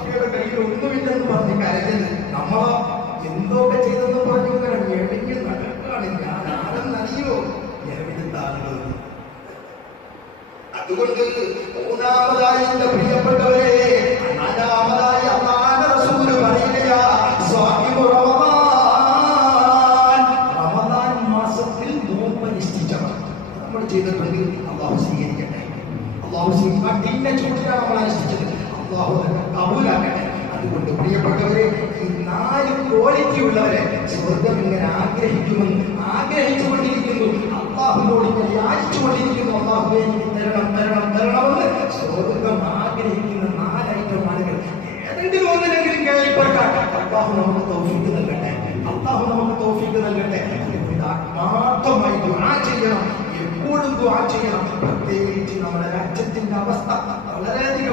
കുട്ടിയുടെ കയ്യിൽ ഒന്നുമില്ലെന്ന് പറഞ്ഞ് കരഞ്ഞത് നമ്മളോ എന്തൊക്കെ ചെയ്തെന്ന് പറഞ്ഞു എവിടെങ്കിൽ നടക്കാണ്. ഞാൻ അതുകൊണ്ട് മൂന്നാമതായി എന്റെ പ്രിയപ്പെട്ടവരെ മാസത്തിൽ നമ്മൾ ചെയ്തിട്ടുണ്ട് അള്ളാഹു സ്വീകരിക്കട്ടെ. അള്ളാഹു സ്വീകരിക്കാൻ അനുഷ്ഠിച്ചത് അള്ളാഹു അതുകൊണ്ട് പ്രിയപ്പെട്ടവരെ ഈ നാല് ക്വാളിറ്റി ഉള്ളവരെ സ്വർഗം ഇങ്ങനെ ആഗ്രഹിക്കുമെന്ന് ആഗ്രഹിച്ചുകൊണ്ടിരിക്കുന്നു. അള്ളാഹുനോട് ഇങ്ങനെ യാചിച്ചുകൊണ്ടിരിക്കുന്നു. അള്ളാഹു എനിക്ക് തരണം തരണം തരണമെന്ന് സ്വർഗം ആഗ്രഹിക്കുന്ന നാലൈറ്റം ആളുകൾ ഏതെങ്കിലും ഒന്നിനെങ്കിലും കേൾപ്പെട്ട അള്ളാഹു നമുക്ക് തൗഫീക്ക് നൽകട്ടെ. അള്ളാഹു നമുക്ക് തൗഫീക്ക് നൽകട്ടെ. ആത്മാർത്ഥമായി ദുആ ചെയ്യണം. എപ്പോഴും ദുആ ചെയ്യണം. പ്രത്യേകിച്ച് നമ്മുടെ രാജ്യത്തിന്റെ അവസ്ഥ വളരെയധികം